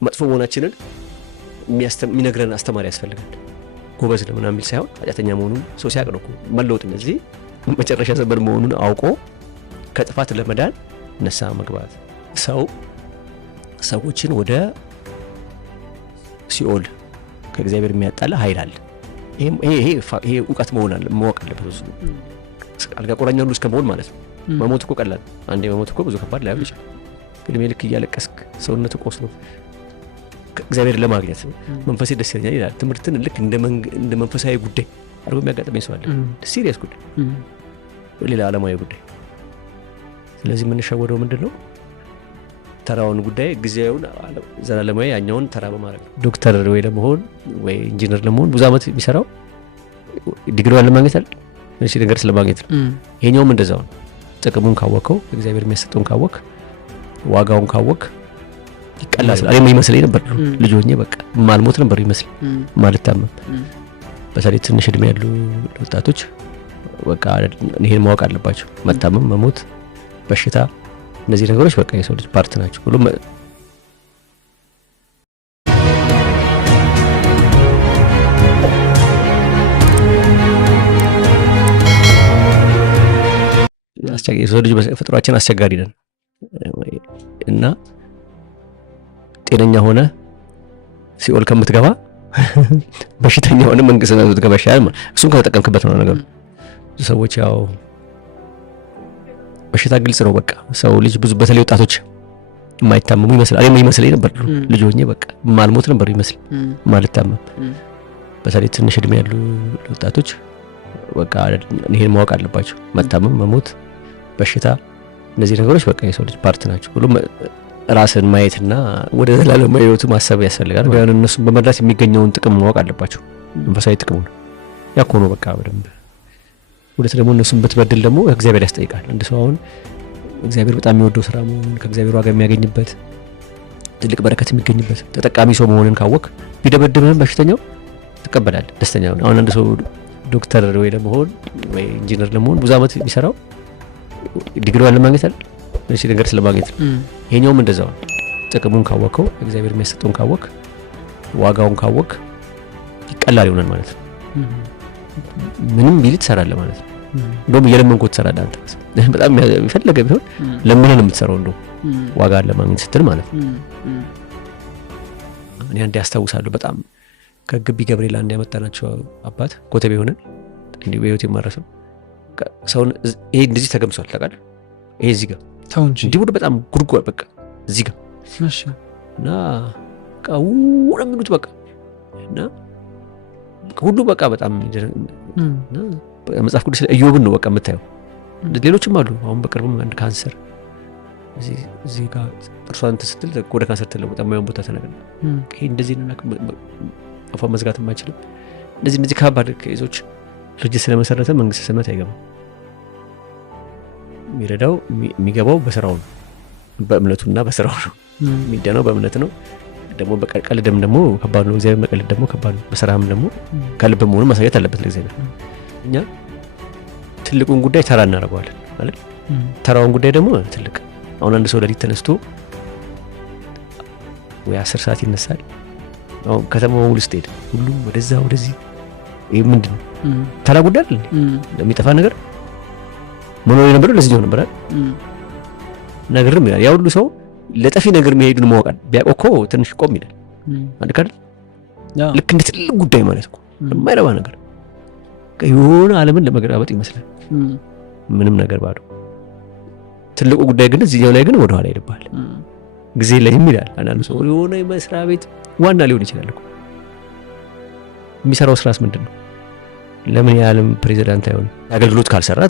መጥፎ መሆናችንን የሚነግረን አስተማሪ ያስፈልጋል። ጎበዝ ነው ምናምን የሚል ሳይሆን ኃጢአተኛ መሆኑን ሰው ሲያውቅ ነው መለወጥ። እነዚህ መጨረሻ ዘመን መሆኑን አውቆ ከጥፋት ለመዳን ንስሐ መግባት። ሰው ሰዎችን ወደ ሲኦል ከእግዚአብሔር የሚያጣላ ኃይል አለ። ይሄ እውቀት ማወቅ አለበት። አልጋ ቁራኛ ሁሉ እስከ መሆን ማለት ነው። መሞት እኮ ቀላል፣ አንዴ መሞት እኮ ብዙ ከባድ ላይሆን ይችላል። ግን ልክ እያለቀስክ ሰውነት ቆስሎ እግዚአብሔር ለማግኘት መንፈሴ ደስ ይለኛል ይላል። ትምህርትን ልክ እንደ መንፈሳዊ ጉዳይ አድርጎ የሚያጋጥመኝ ሰው አለ። ሲሪየስ ጉዳይ፣ ሌላ ዓለማዊ ጉዳይ። ስለዚህ የምንሸወደው ምንድን ነው? ተራውን ጉዳይ ጊዜያዊውን ዘላለማዊ ያኛውን ተራ በማድረግ ዶክተር ወይ ለመሆን ወይ ኢንጂነር ለመሆን ብዙ ዓመት የሚሰራው ዲግሪዋን ለማግኘት አይደል? እሺ ነገር ስለማግኘት ነው። ይሄኛውም እንደዛው ነው። ጥቅሙን ካወቀው እግዚአብሔር የሚያሰጠውን ካወቅ ዋጋውን ካወቅ ይቀላል። እኔ ይመስለኝ ነበር ልጅ ሆኜ በቃ ማልሞት ነበር ይመስል ማልታመም። በተለይ ትንሽ እድሜ ያሉ ወጣቶች በቃ ይሄን ማወቅ አለባቸው። መታመም፣ መሞት፣ በሽታ እነዚህ ነገሮች በቃ የሰው ልጅ ፓርት ናቸው ብሎ የሰው ልጅ በፈጥሯችን አስቸጋሪ ነን እና ጤነኛ ሆነ ሲኦል ከምትገባ በሽተኛ ሆነ መንግስት ነው የምትገባ ይሻላል። እሱን ከተጠቀምክበት ነው ነገሩ። ሰዎች ያው በሽታ ግልጽ ነው። በቃ ሰው ልጅ ብዙ በተለይ ወጣቶች የማይታመሙ ይመስላል። እኔ ይመስለኝ ነበር ልጅ ሆኜ በቃ ማልሞት ነበር ይመስል ማልታመም። በተለይ ትንሽ እድሜ ያሉ ወጣቶች በቃ ይሄን ማወቅ አለባቸው። መታመም፣ መሞት፣ በሽታ እነዚህ ነገሮች በቃ የሰው ልጅ ፓርት ናቸው ብሎ ራስን ማየትና ወደ ዘላለማዊ ህይወቱ ማሰብ ያስፈልጋል። ያን እነሱን በመድረስ የሚገኘውን ጥቅም ማወቅ አለባቸው። መንፈሳዊ ጥቅሙ ነው ያኮ ነው በቃ በደንብ ወደ ደግሞ እነሱን በትበድል ደግሞ እግዚአብሔር ያስጠይቃል። አንድ ሰው አሁን እግዚአብሔር በጣም የሚወደው ስራ መሆኑን ከእግዚአብሔር ዋጋ የሚያገኝበት ትልቅ በረከት የሚገኝበት ተጠቃሚ ሰው መሆኑን ካወቅ ቢደበድብህም በሽተኛው ትቀበላለህ፣ ደስተኛ ነው። አሁን አንድ ሰው ዶክተር ወይ ለመሆን ወይ ኢንጂነር ለመሆን ብዙ ዓመት የሚሰራው ዲግሪዋን ለማግኘት አይደል? እሺ ነገር ስለማግኘት ነው። ይሄኛውም እንደዛው ነው። ጥቅሙን ካወቀው እግዚአብሔር የሚያሰጠውን ካወቅ ዋጋውን ካወቅ ይቀላል ይሆናል ማለት ነው። ምንም ቢል ትሰራለህ ማለት ነው። እንደውም እየለመንኩት ትሰራለህ አንተ በጣም የፈለገ ቢሆን ለምን ነው የምትሰራው? እንደው ዋጋ ለማግኘት ስትል ማለት ነው። እኔ አንዴ አስታውሳለሁ በጣም ከግቢ ገብርኤል አንድ ያመጣናቸው አባት ኮተቤ ሆነን እንዲህ በህይወት የማረሰው ሰውን ይሄ እንደዚህ ተገምሷል ታውቃለህ? ይሄ እዚህ ጋር ተው እንጂ እንዲህ ወደ በጣም ጉርጓድ በቃ እዚህ ጋር እሺ። እና ቃው ለምኑት በቃ እና ሁሉ በቃ በጣም እና መጽሐፍ ቅዱስ ኢዮብን ነው በቃ የምታየው። ሌሎችም አሉ። አሁን በቅርብም አንድ ካንሰር እዚህ ጋር ጥርሷን ስትል ወደ ካንሰር ተለወጠ። የማይሆን ቦታ ተነገረ። ይሄ እንደዚህ ነው አፋ መዝጋት የማይችልም እንደዚህ ከባድ ከይዞች ድርጅት ስለመሰረተ መንግስት ሰማት አይገባም። የሚረዳው የሚገባው በስራው ነው፣ በእምነቱና በስራው ነው። የሚደነው በእምነት ነው። ደግሞ በቀልድም ደግሞ ከባድ ነው። እግዚአብሔር መቀልድ ደግሞ ከባድ ነው። በስራም ደግሞ ከልብ መሆኑን ማሳየት አለበት ለእግዚአብሔር። እኛ ትልቁን ጉዳይ ተራ እናደርገዋለን ማለት ተራውን ጉዳይ ደግሞ ትልቅ። አሁን አንድ ሰው ለሊት ተነስቶ ወይ 10 ሰዓት ይነሳል። አሁን ከተማው ውስጥ ሄደ ሁሉም ወደዛ ወደዚህ። ይሄ ምንድን ነው? ተራ ጉዳይ አይደል? ለሚጠፋ ነገር ምን ሆነ ነበር? ለዚህ ነበር አይደል? ነገርም ይላል ያ ሁሉ ሰው ለጠፊ ነገር መሄዱን ማወቅ ቢያቆኮ ትንሽ ቆም ይላል አይደል? ልክ እንደ ትልቅ ጉዳይ ማለት ነው የማይረባ ነገር የሆነ ዓለምን ለመገራበጥ ይመስላል ምንም ነገር ባዶ። ትልቁ ጉዳይ ግን እዚህኛው ላይ ግን ወደ ኋላ ይደባል። ጊዜ ላይ ይላል አንዳንዱ ሰው የሆነ መስሪያ ቤት ዋና ሊሆን ይችላል እኮ የሚሰራው ስራስ ምንድን ነው? ለምን የዓለም ፕሬዚዳንት አይሆንም? አገልግሎት ካልሰራ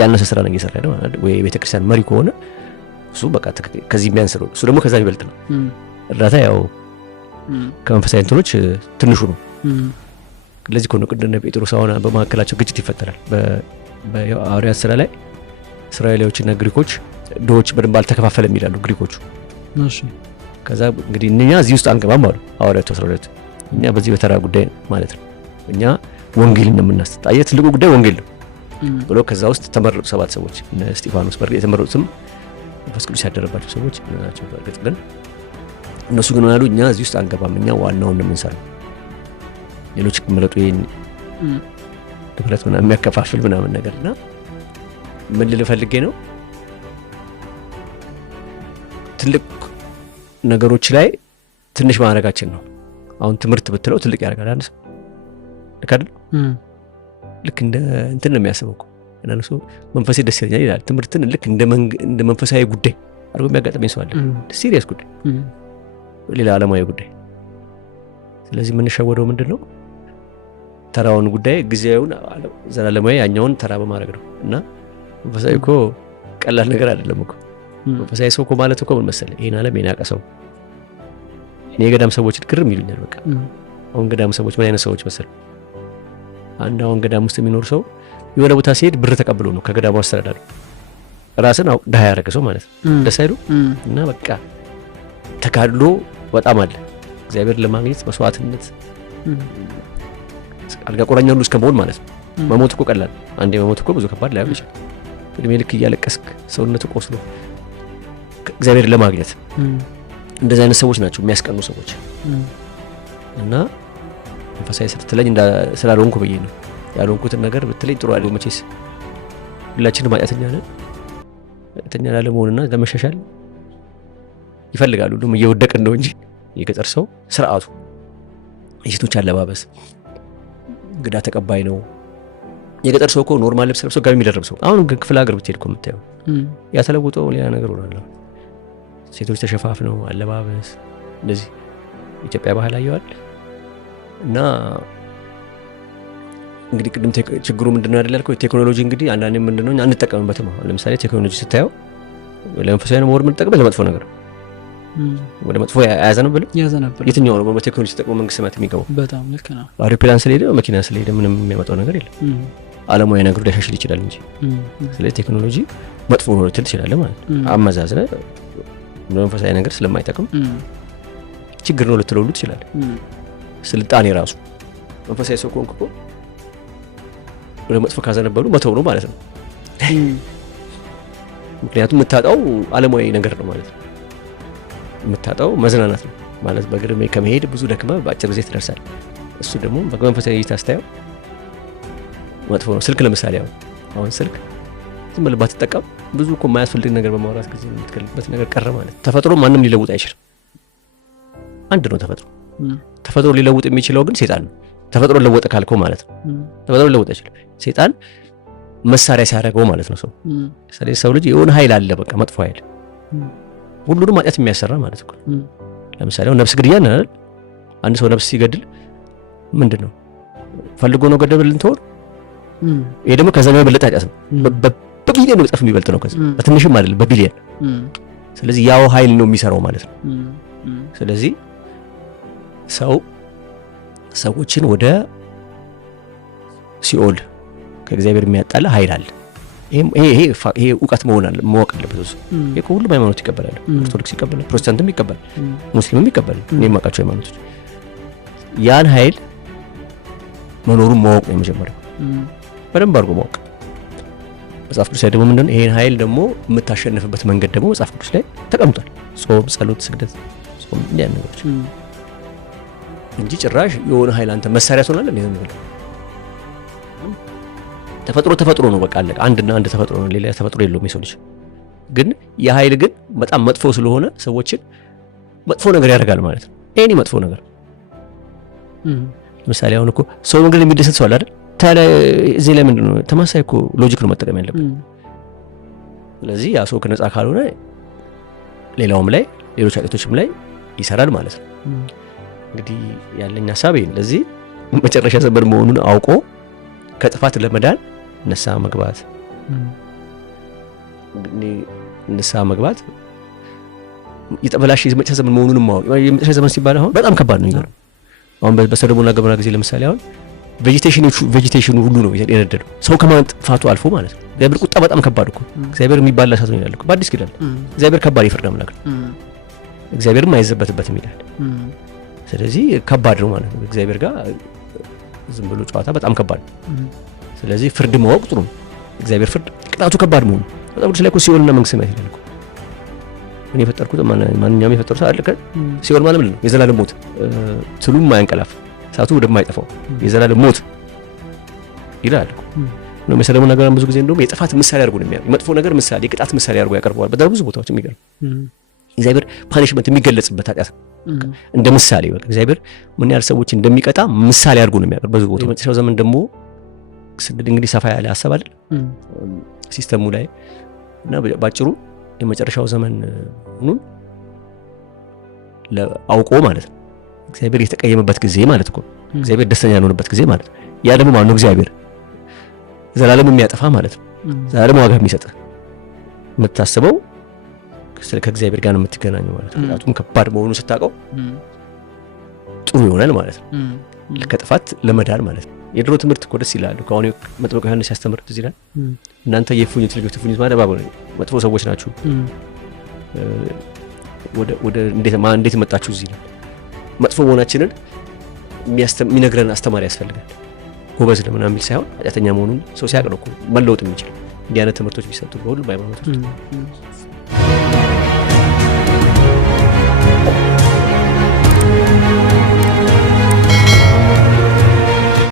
ያነሰ ስራ ነው እየሰራ ነው ወይ ቤተክርስቲያን መሪ ከሆነ እሱ በቃ ከዚህ የሚያንስ ነው። እሱ ደግሞ ከዛ ይበልጥ ነው። እርዳታ ያው ከመንፈሳዊ እንትኖች ትንሹ ነው። ለዚህ እኮ ነው ቅድም ጴጥሮስ አሁን በመካከላቸው ግጭት ይፈጠራል። በሐዋርያት ስራ ላይ እስራኤላውያንና ግሪኮች ዶዎች በደንብ አልተከፋፈለም ይላሉ ግሪኮቹ። እሺ ከዛ እንግዲህ እኛ እዚህ ውስጥ አንገባም አሉ ሐዋርያት 12። እኛ በዚህ በተራ ጉዳይ ማለት ነው እኛ ወንጌልን ነው የምናስተምረው። አየህ ትልቁ ጉዳይ ወንጌል ነው ብሎ ከዛ ውስጥ ተመረጡ 7 ሰዎች እነ እስጢፋኖስ። በርግጥ የተመረጡትም መንፈስ ቅዱስ ያደረባቸው ሰዎች ናቸው። በርግጥ ግን እነሱ ግን ያሉ እኛ እዚህ ውስጥ አንገባም፣ እኛ ዋናውን ነው የምንሰራው። ሌሎች ምረጡ ይሄን ንብረት ምናምን የሚያከፋፍል ምናምን ነገርና ምን ልል ፈልጌ ነው ትልቅ ነገሮች ላይ ትንሽ ማድረጋችን ነው። አሁን ትምህርት ብትለው ትልቅ ያደርጋል አንድ ሰው ልክ አይደል? ልክ እንደ እንትን ነው የሚያስበው እኮ እና እሱ መንፈሴ ደስ ይለኛል ይላል። ትምህርትን ልክ እንደ መንፈሳዊ ጉዳይ አድርጎ የሚያጋጥመኝ ሰው አለ። ሲሪየስ ጉዳይ፣ ሌላ ዓለማዊ ጉዳይ። ስለዚህ የምንሸወደው ምንድን ነው? ተራውን ጉዳይ ጊዜያዊውን ዘላለማዊ ያኛውን ተራ በማድረግ ነው። እና መንፈሳዊ እኮ ቀላል ነገር አይደለም እኮ። መንፈሳዊ ሰው እኮ ማለት እኮ ምን መሰለህ? ይሄን ዓለም የናቀ ሰው። እኔ የገዳም ሰዎች ግርም ይሉኛል። በቃ አሁን ገዳም ሰዎች ምን አይነት ሰዎች መሰለህ? አንድ አሁን ገዳም ውስጥ የሚኖር ሰው የሆነ ቦታ ሲሄድ ብር ተቀብሎ ነው ከገዳሙ አስተዳዳሪ ራስን ድሃ ያደረገ ሰው ማለት ነው። ደስ አይሉ? እና በቃ ተጋድሎ በጣም አለ። እግዚአብሔር ለማግኘት መስዋዕትነት አልጋ ቁራኛ ሁሉ እስከ መሆን ማለት ነው። መሞት እኮ ቀላል፣ አንዴ መሞት እኮ ብዙ ከባድ ላይሆን ይችላል። እድሜ ልክ እያለቀስክ ሰውነት ቆስሎ እግዚአብሔር ለማግኘት እንደዚህ አይነት ሰዎች ናቸው የሚያስቀኑ ሰዎች። እና መንፈሳዊ ስትለኝ ስላልሆንኩ ብዬ ነው። ያልሆንኩትን ነገር ብትለኝ ጥሩ አይደለም። መቼስ ሁላችንም ኃጢአተኛ ነን። ኃጢአተኛ ላለመሆንና ለመሻሻል ይፈልጋሉ። ሁሉም እየወደቅን ነው እንጂ የገጠር ሰው ስርዓቱ፣ የሴቶች አለባበስ፣ እንግዳ ተቀባይ ነው። የገጠር ሰው እኮ ኖርማል ልብስ ለብሶ ጋቢ የሚደርብ ሰው። አሁን ግን ክፍለ ሀገር ብትሄድ እኮ የምታየው ያተለውጠው ሌላ ነገር ሆኗል። ሴቶች ተሸፋፍነው አለባበስ እንደዚህ ኢትዮጵያ ባህል አየዋል። እና እንግዲህ ቅድም ችግሩ ምንድነው አይደል ያልከው? ቴክኖሎጂ እንግዲህ አንዳንዴ ምንድነው አንጠቀምበትም። ለምሳሌ ቴክኖሎጂ ስታየው ለመንፈሳዊ ነው ወር የምንጠቀምበት ለመጥፎ ነገር ወደ መጥፎ ያዘነብል የትኛው ነው በቴክኖሎጂ ተጠቅሞ መንግስት ሰማያት የሚገባው? በጣም ልክ ነው። አውሮፕላን ስለሄደ መኪና ስለሄደ ምንም የሚያመጣው ነገር የለም። ዓለማዊ ነገር ሊያሻሽል ይችላል እንጂ። ስለዚህ ቴክኖሎጂ መጥፎ ነው ልትል ትችላለህ ማለት ነው። አመዛዝነህ መንፈሳዊ ነገር ስለማይጠቅም ችግር ነው ልትለው ትችላለህ። ስልጣኔ ራሱ መንፈሳዊ ሰው ከሆንክ እኮ ወደ መጥፎ ካዘነበሉ መተው ነው ማለት ነው። ምክንያቱም የምታጣው ዓለማዊ ነገር ነው ማለት ነው። የምታጣው መዝናናት ነው ማለት በእግር ከመሄድ ብዙ ደክመህ በአጭር ጊዜ ትደርሳለህ። እሱ ደግሞ በመንፈሳዊ እይታ ስታየው መጥፎ ነው። ስልክ ለምሳሌ አሁን ስልክ ዝም ብለህ ባትጠቀም ብዙ እኮ የማያስፈልግ ነገር በማውራት ጊዜ የምትገልበት ነገር ቀረ ማለት። ተፈጥሮ ማንም ሊለውጥ አይችልም። አንድ ነው ተፈጥሮ። ተፈጥሮ ሊለውጥ የሚችለው ግን ሴጣን ነው። ተፈጥሮ ለወጠ ካልከው ማለት ነው። ተፈጥሮ ሊለውጥ አይችልም። ሴጣን መሳሪያ ሲያደርገው ማለት ነው። ስለዚህ ሰው ልጅ የሆነ ኃይል አለ፣ በቃ መጥፎ ኃይል ሁሉንም ኃጢአት የሚያሰራ ማለት ነው። ለምሳሌ ነፍስ ግድያ አይደል? አንድ ሰው ነፍስ ሲገድል ምንድነው ፈልጎ ነው ገደል ልንተወር? ይሄ ደግሞ ከዛ የበለጠ ኃጢአት ነው። በቢሊየን ነው ጽፍ የሚበልጥ ነው። ከዛ በትንሽም አይደለም በቢሊየን። ስለዚህ ያው ኃይል ነው የሚሰራው ማለት ነው። ስለዚህ ሰዎችን ወደ ሲኦል ከእግዚአብሔር የሚያጣላ ኃይል አለ። ይሄ እውቀት ማወቅ አለበት። ይሄ ሁሉም ሃይማኖት ይቀበላል። ኦርቶዶክስ ይቀበላል፣ ፕሮቴስታንትም ይቀበላል፣ ሙስሊምም ይቀበላል። እኔ የማውቃቸው ሃይማኖቶች ያን ኃይል መኖሩን ማወቅ ነው የመጀመሪያው። በደንብ አድርጎ ማወቅ። መጽሐፍ ቅዱስ ላይ ደግሞ ምንድን ነው ይሄን ኃይል ደግሞ የምታሸንፍበት መንገድ ደግሞ መጽሐፍ ቅዱስ ላይ ተቀምጧል። ጾም፣ ጸሎት፣ ስግደት፣ ጾም እንዲያ ነገሮች እንጂ ጭራሽ የሆነ ኃይል አንተ መሳሪያ ትሆናለህ ነው የሚለው። ተፈጥሮ ነው በቃ አለቀ። አንድና አንድ ተፈጥሮ ነው፣ ሌላ ተፈጥሮ የለውም የሰው ልጅ። ግን የኃይል ግን በጣም መጥፎ ስለሆነ ሰዎችን መጥፎ ነገር ያደርጋል ማለት ነው። ይሄኔ መጥፎ ነገር ለምሳሌ አሁን እኮ ሰው መንገድ የሚደሰት ሰው አለ አይደል? ታዲያ እዚህ ላይ ምንድነው ተማሳይ እኮ ሎጂክ ነው መጠቀም ያለብን። ስለዚህ ያ ሰው ከነጻ ካልሆነ ሌላውም ላይ ሌሎች ኃጢአቶችም ላይ ይሰራል ማለት ነው። እንግዲህ ያለኝ ሐሳብ ይሄን ለዚህ መጨረሻ ዘመን መሆኑን አውቆ ከጥፋት ለመዳን ንስሐ መግባት የተበላሸ የመጨረሻ ዘመን መሆኑን ማወቅ። የመጨረሻ ዘመን ሲባል አሁን በጣም ከባድ ነው ይላል። አሁን በሰለሞንና ገሞራ ጊዜ ለምሳሌ አሁን ቬጂቴሽኑ ሁሉ ነው የነደደው ሰው ከማጥፋቱ አልፎ ማለት ነው። እግዚአብሔር ቁጣ በጣም ከባድ እኮ እግዚአብሔር የሚባል እሳት ነው ይላል እኮ በአዲስ ኪዳን። እግዚአብሔር ከባድ የፍርድ አምላክ ነው። እግዚአብሔርም አይዘበትበትም ይላል። ስለዚህ ከባድ ነው ማለት ነው። እግዚአብሔር ጋር ዝም ብሎ ጨዋታ በጣም ከባድ ነው። ስለዚህ ፍርድ ማወቅ ጥሩ ነው። እግዚአብሔር ፍርድ ቅጣቱ ከባድ መሆኑ በጣም ቅዱስ ላይ እኮ ሲኦልና መንግስተ ሰማያት ይላል እኮ እኔ የፈጠርኩት ማንኛውም የፈጠሩ ሰው አለ። ሲኦል ማለት ምንድን ነው? የዘላለም ሞት፣ ትሉም ማያንቀላፍ እሳቱ ወደማይጠፋው የዘላለም ሞት ይላል ነው መሰለሙ ነገር። ብዙ ጊዜ እንደውም የጥፋት ምሳሌ አድርጎ ነው የሚያቀርበው፣ የመጥፎ ነገር ምሳሌ፣ የቅጣት ምሳሌ አድርጎ ያቀርበዋል። በጣም ብዙ ቦታዎች የሚገርም እግዚአብሔር ፓኒሽመንት የሚገለጽበት ኃጢአት እንደ ምሳሌ ይወል እግዚአብሔር ምን ያህል ሰዎች እንደሚቀጣ ምሳሌ አድርጎ ነው የሚያቀርበው ብዙ ቦታዎች። የመጨረሻው ዘመን ደግሞ ስንል እንግዲህ ሰፋ ያለ ሐሳብ አይደል ሲስተሙ ላይ እና ባጭሩ የመጨረሻው ዘመን ሆኖ ለአውቆ ማለት ነው እግዚአብሔር የተቀየመበት ጊዜ ማለት ነው። እግዚአብሔር ደስተኛ ያልሆነበት ጊዜ ማለት ነው። ያ ደግሞ ማን ነው? እግዚአብሔር ዘላለም የሚያጠፋ ማለት ነው። ዘላለም ዋጋ የሚሰጥ የምታስበው ከእግዚአብሔር ጋር ነው የምትገናኘው ማለት ነው። ምክንያቱም ከባድ መሆኑን ስታውቀው ጥሩ ይሆናል ማለት ነው። ከጥፋት ለመዳን ማለት ነው። የድሮ ትምህርት እኮ ደስ ይላል። ከአሁን መጥምቁ ዮሐንስ ሲያስተምር ደስ ይላል። እናንተ የእፉኝት ልጆች፣ እፉኝት ማለት ባባ መጥፎ ሰዎች ናችሁ፣ ወደ እንዴት መጣችሁ እዚህ ነው። መጥፎ መሆናችንን የሚነግረን አስተማሪ ያስፈልጋል። ጎበዝ ለምን የሚል ሳይሆን ኃጢአተኛ መሆኑን ሰው ሲያውቅ ነው እኮ መለወጥ የሚችል። እንዲህ አይነት ትምህርቶች ቢሰጡ በሁሉም ሃይማኖት ውስጥ